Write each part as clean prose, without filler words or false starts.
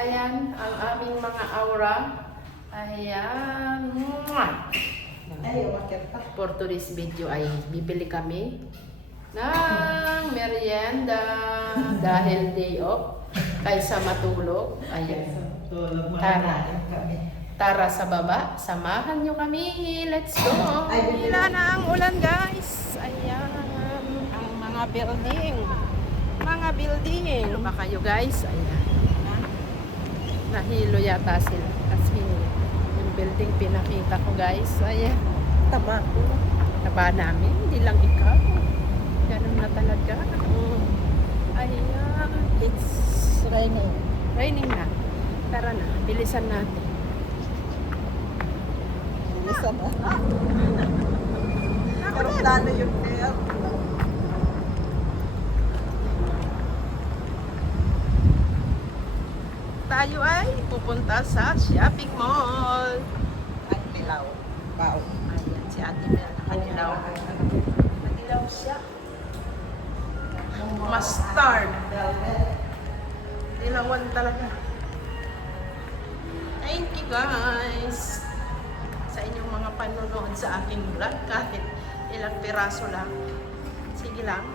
Ayan, ang aming mga aura. Ayan. Mwah! For today's video ay bibili kami ng merienda dahil day off kaysa matulog. Ayan. Tara sa baba. Samahan nyo kami. Let's go. Hila na ang ulan, guys. Ayan. Ang mga building. Mga building. Ano ba kayo, guys? Ayan. Nahilo yata sila. Kasi yung building pinakita ko, guys. Ayan. Taba ko. Taba namin. Hindi lang ikaw. Ganun na talaga. Ayan. It's raining. Raining na. Tara na. Bilisan natin. Bilisan na. Karoplano yung air. Tayo ay pupunta sa shopping mall. Ay, dilaw. Bao. Ayan, si Ate Mel nakadilaw. Nakadilaw siya. Mustard. Dilawan talaga. Thank you, guys, sa inyong mga panonood sa aking vlog. Kahit ilang piraso lang. Sige lang.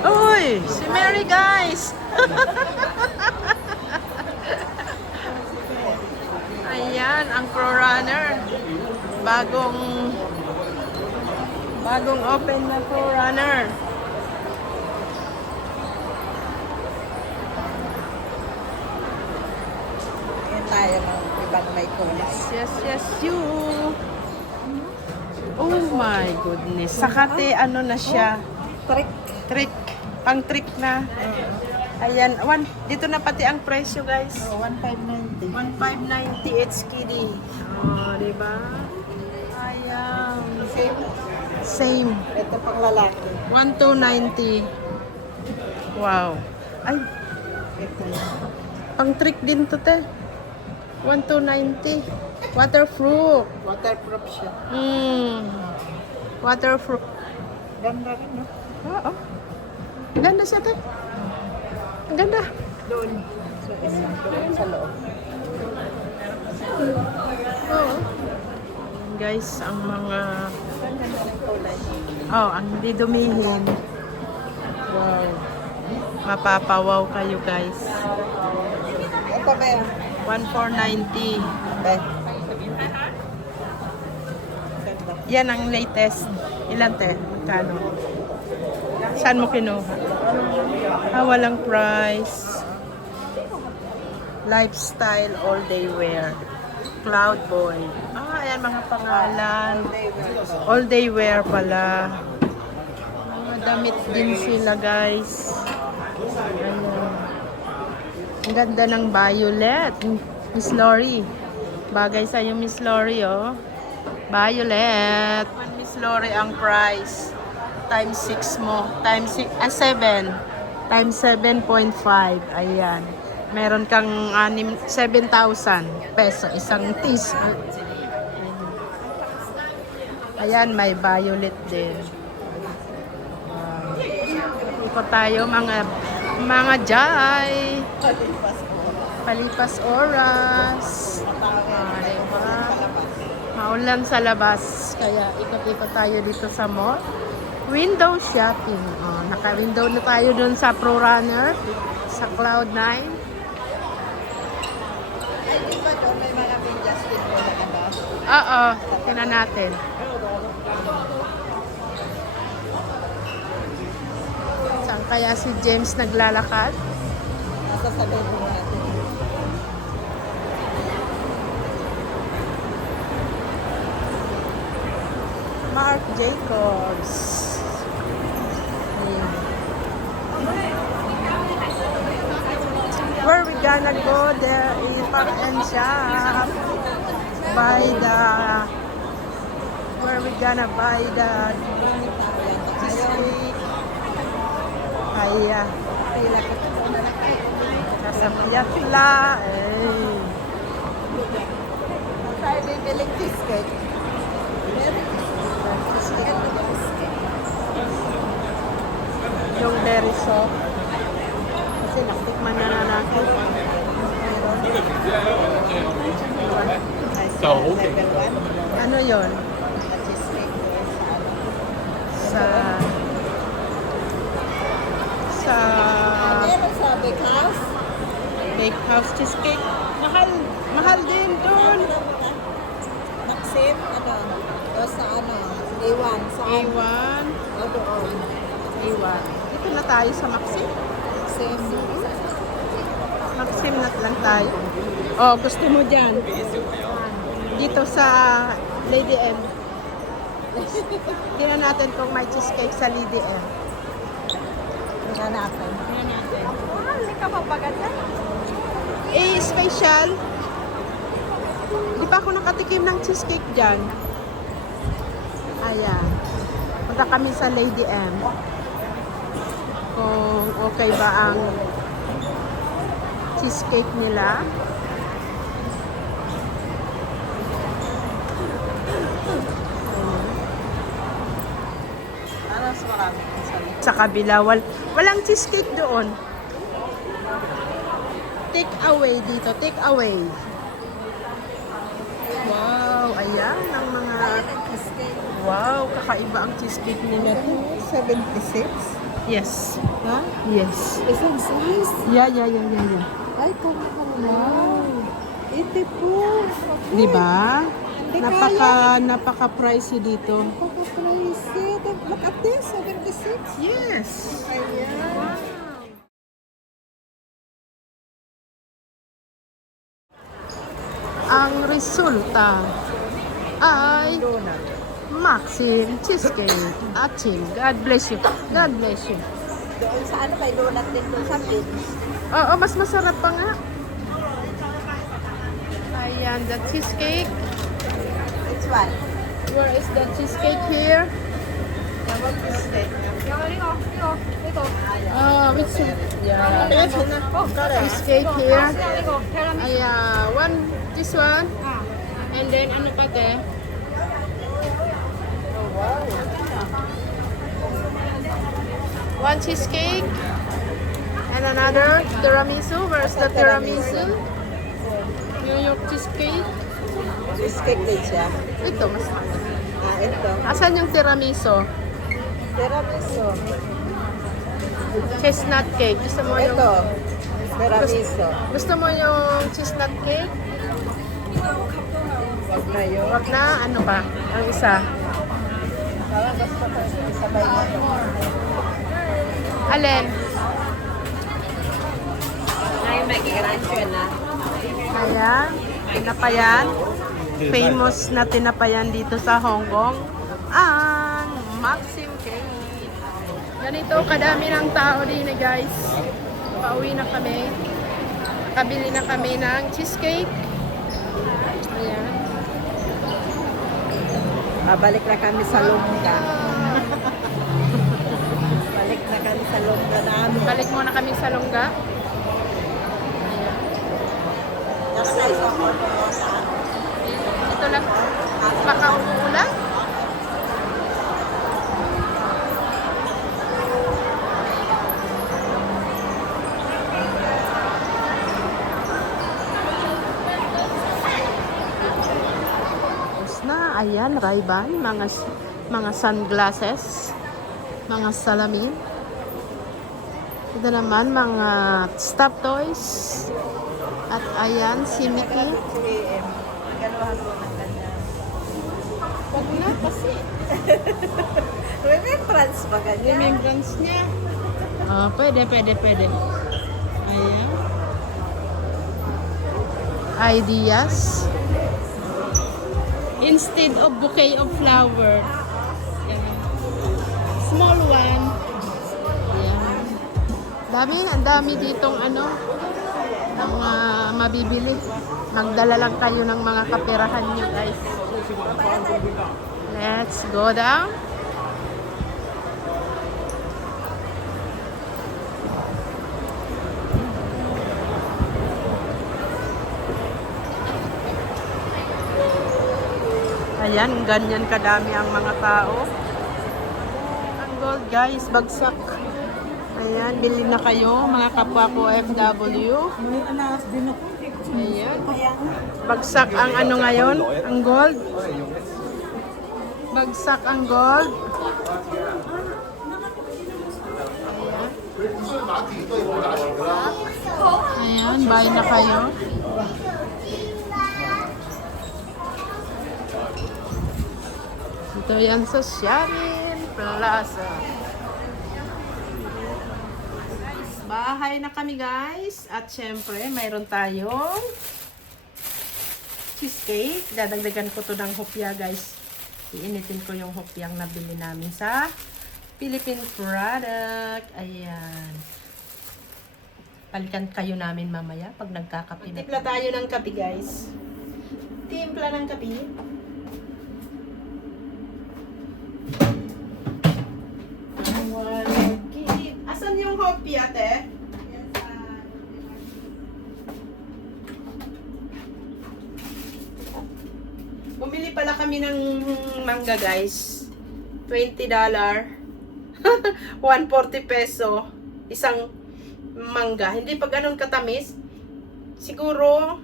Uy! Si Mary, guys! Ayan, ang Pro Runner. Bagong open na Pro Runner. Ayan tayo ng ibang may kulay. Yes, you. Oh my goodness. Sakate, ano na siya? Trick. Trick. Pang trick na. Ayan. Dito na pati ang presyo, guys. Oh, 1,590. 1,590 each kiddie. Oh, diba? Ayan. Same. Ito pang lalaki. 1,290. Wow. Ay, Ito yun. pang trick din to, te. 1,290. Waterproof. Waterproof siya. Waterproof. Ganda rin, no? Oo. Ganda siya, te. Ang ganda. Doon. So, isang doon sa loob. Oo. Guys, ang mga... Ang ganda ng kulay. ang hindi dumihin. Wow. Mapapawaw kayo, guys. Ito ba yan? 1,490. Be. Ganda. Yan ang latest. Ilan, te? Magkano? Saan mo kinuha? Walang price. Lifestyle all-day wear. Cloud Boy. Ayan mga pangalan. All-day wear pala. Mga damit din sila, guys. Ayan. Ang ganda ng violet. Miss Lori. Bagay sa'yo, Miss Lori, oh. Violet. Miss Lori ang price. Times 6 mo. Times 7. Times 7.5. Ayan. Meron kang 7,000 peso. Isang t-shirt. Ayan, may violet din. Ikot tayo mga jay. Palipas oras. Diba? Maulan sa labas. Kaya ikot-ikot tayo dito sa mall. Window shopping. Naka-window na tayo dun sa Pro Runner. Sa Cloud9. Ay, di ba doon may mga medyas din po na ba? Oo. Tingnan natin. Saan kaya si James naglalakad? Nasa sabihin mo natin. Marc Jacobs. Where we gonna go there is park and shop. Where we gonna buy the cheesecake. Kaya. Pila ka po na Nasa pila. tayo bibiling cheesecake. Meron. Cheesecake na cheesecake. Yung dairy shop. Kasi natikman na natin. Meron Level 1. Ano yon? Cheesecake doon Sa... Sa... meron sa bake house. Bakehouse cheesecake. Mahal. Mahal din doon. Maxim, ano? O sa ano? A1. Saan? A1. O doon. A1. Dito na tayo sa Maxim. Maxim. Maxim na lang tayo. Oh, gusto mo dyan? Dito sa Lady M. Tingnan natin kung may cheesecake sa Lady M. Tingnan natin. Tingnan natin. Hindi ka mapaganda. Eh, special. Hindi pa ako nakatikim ng cheesecake dyan. Ayan. Punta kami sa Lady M. Kung okay ba ang cheesecake nila. Alas marami sa Sa kabila, walang cheesecake doon. Take away dito, take away. Wow, ayan ang mga... cheesecake. Wow, kakaiba ang cheesecake nila. 76. Yes. Ha? Yes. Isang slice. Yeah. Ay, wow. 80 po. Okay. Di ba? Hindi kaya. Napaka-pricey dito. Napaka-pricey. Look at this, 76. Yes. Ayan. Ang resulta ay Donut. Maxim Cheesecake. Achim. God bless you. God bless you. Doon sa ano, may donut din doon sa beach. Oo, mas masarap pa nga. Ayan, the cheesecake. Which one? Where is the cheesecake here? What is that? Which one? Yeah. Cheesecake here. Ayan, this one. And then, ano pa te? One cheesecake. And another tiramisu. Where's the tiramisu? New York cheesecake. Cheesecake din siya. Ito, mas Ito. asan yung tiramisu? Tiramisu. Chestnut cake. Gusto mo yung... Ito. Tiramisu. Gusto mo yung chestnut cake? Wag na yun. Wag na, ano ba? Ang isa. Parang gusto ko sabay na ito. Alin? Ay, may kikaransyo na. Ayan. Tinapayan. Famous na tinapayan dito sa Hong Kong. Ang Maxim Cake. Ganito kadami ng tao din guys. Pauwi na kami. Nakabili na kami ng cheesecake. Ayan. Balik na kami sa Longga. Balik na kami sa Longga namin. Balik muna kami sa Longga. Ito lang. Baka umuulan. Tapos na, ayan, Ray-Ban, mga sunglasses, mga salamin. Ito naman, mga stuffed toys. At ayan, si Mickey. Galuhan ko ng ganyan. Huwag na kasi. Remembrance ba ganyan? Remembrance niya. Pwede. Ayan. Ideas. Instead of bouquet of flower. Ayan. Small one. Ayan. Ang dami ditong ano, ng mabibili. Magdala lang kayo ng mga kaperahan nyo, guys. Let's go down. Ayan, ganyan kadami ang mga tao. Ang gold, guys, bagsak. Ayan, bili na kayo mga kapwa ko FW. May anas din ako. Ayan. Kaya nga. Bagsak ang ano ngayon? Ang gold. Bagsak ang gold. Ayan, buy na kayo. Ito yan sa Sharin Plaza. Guys, bahay na kami guys. At syempre, mayroon tayong cheesecake. Dadagdagan ko to ng hopya guys. Iinitin ko yung hopyang nabili namin sa Philippine product. Ayan. Palikan kayo namin mamaya pag nagkakape na. Timpla tayo ng kape guys. Timpla ng kape. Asan yung hopya, ate? Bumili pala kami ng mangga guys. $20. 140 peso. Isang mangga. Hindi pa ganun katamis. Siguro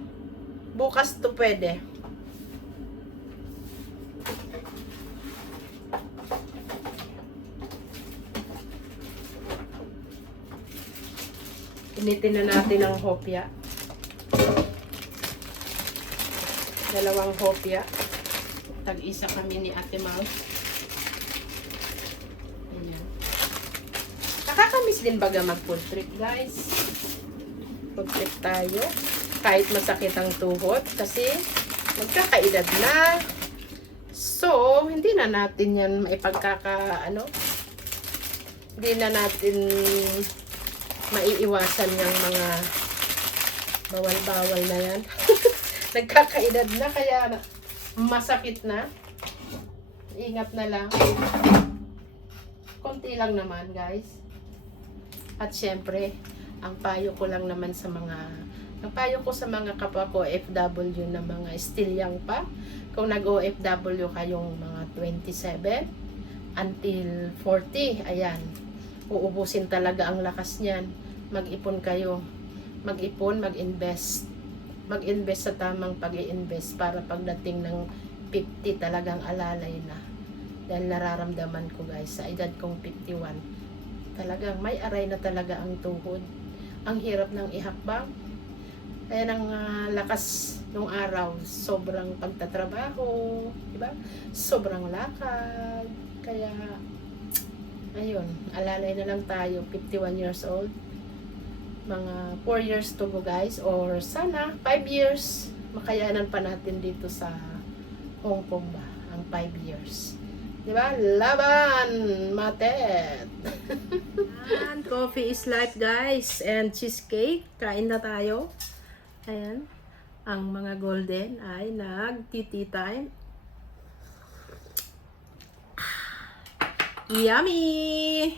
bukas to pwede. Initin na natin ang hopya. Dalawang hopya. Tag-isa kami ni Ate Mouse. Ayan. Nakakamiss din baga mag-food trip, guys. Food trip tayo. Kahit masakit ang tuhod. Kasi magkakaedad na. So, hindi na natin yan hindi na natin maiiwasan yung mga bawal-bawal na yan. Nagkakaedad na kaya masakit na. Ingat na lang. Konti lang naman guys. At syempre, ang payo ko sa mga kapwa ko FW na mga still young pa. Kung nag-OFW kayong mga 27 until 40, ayan. Uubusin talaga ang lakas niyan. Mag-ipon kayo. Mag-ipon, mag-invest. Mag-invest sa tamang pag-i-invest para pagdating ng 50 talagang alalay na. Dahil nararamdaman ko guys, sa edad kong 51, talagang may aray na talaga ang tuhod. Ang hirap ng ihakbang. Ayan ang lakas nung araw. Sobrang pagtatrabaho. Diba? Sobrang lakad. Kaya ayun, alalay na lang tayo, 51 years old. Mga 4 years to go guys, or sana 5 years. Makayanan pa natin dito sa Hong Kong ba, ang 5 years. Diba? Laban! Matet! And coffee is life guys, and cheesecake. Kain na tayo. Ayan. Ang mga golden ay nag-tea time. Yummy!